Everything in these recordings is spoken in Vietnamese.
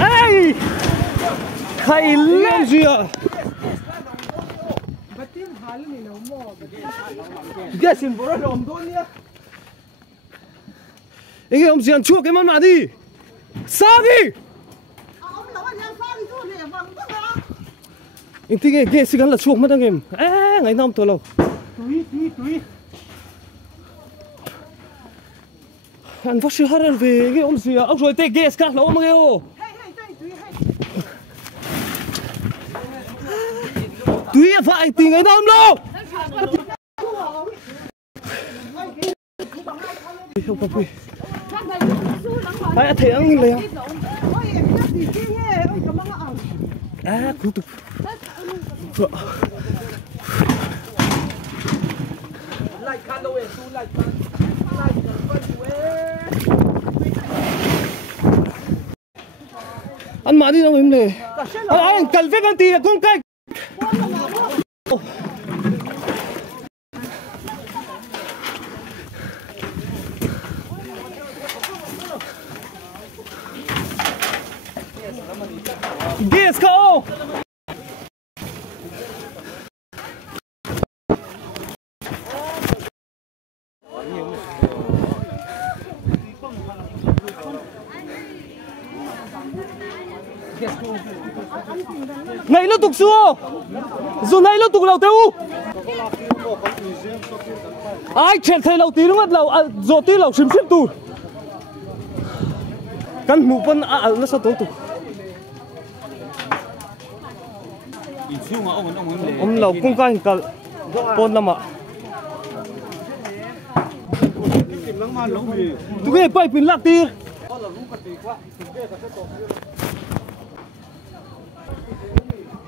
Ê thầy lên gì ạ ghê xin bố nó ổn thôi nhá anh ông giàn chua cái món mà đi sao đi anh thích ghê xin gắn là chuông mất anh em ngày năm tôi lâu túi anh phát sư hát về cái ông gì ông rồi tê ghê các lâu mà ghê ô túi phải thì ngày năm đâu không có gì phải thấy anh liền cú tục anh mà đi đâu em này anh cần phép anh tì là con cái Guess go! Này nó tục xua dù này nó tục lầu tiêu ai chèn thầy lầu tí nó mất lầu rồi tí lầu xìm xếp tù căn mù phân nó sao tối tục ông lầu cũng coi cả con lắm ạ tụi cái bay pin lạc đi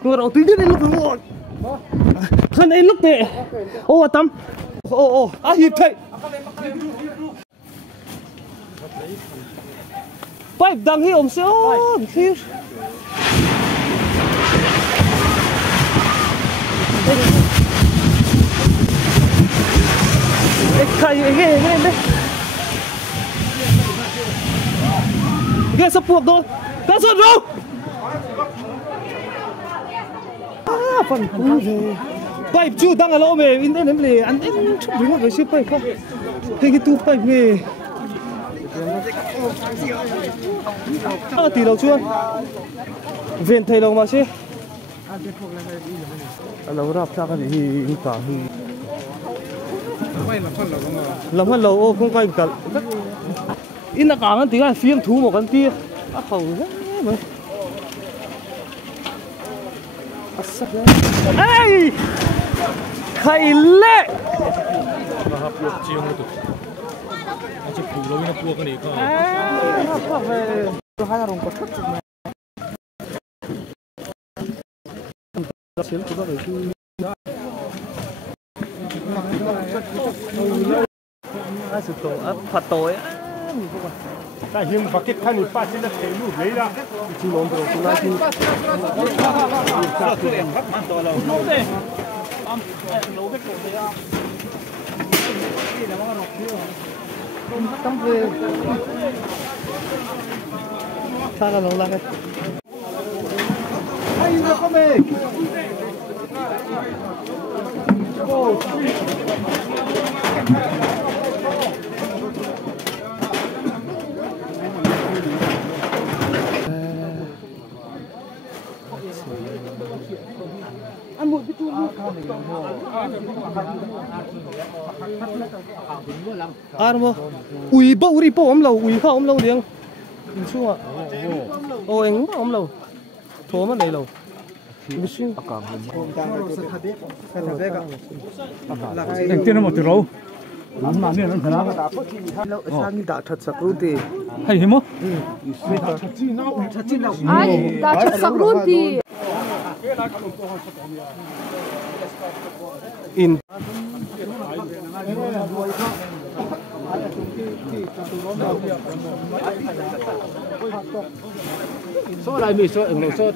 tôi đầu tiên đến lúc rồi thân ấy lúc này ô tắm ô hiệp thầy bay đang hi ông xéo hiệp thầy ghê sắp buộc thôi ta giật rồi phần cũng về bay chú đang ở lỗ về in đến để ăn chút đúng rồi ship bay không thế cái tu bay về tỷ đầu chuông viện thầy đầu mà chứ lâu rạp ra cái gì cả làm hơn lâu ô không quay cả in là cả cái tiếng là phim thú một con tia khẩu đấy ê thầy lệ mà học được chiều rồi tụi anh chỉ phủ lâu nó cua cái này cơ về hai là đồng có thất rồi chiến của nó phải sự tổ phật tối tại hiện vật cái khăn phát sinh là thấy lũ lấy ra chú lộn rồi chú lại chú tắm về sao là lộn lại hay là có mày ăn một cái chuông đúng không? Ui bộ ông lầu ui không ông lầu điên xuống ạ ôi anh ông lầu thố mà đầy lầu anh tiên nó một từ lâu lắm mà nên nó thế nào sang đi đã thật sắc luôn thì hay thế mất ai đã thật sắc luôn thì in số lại mình số ứng số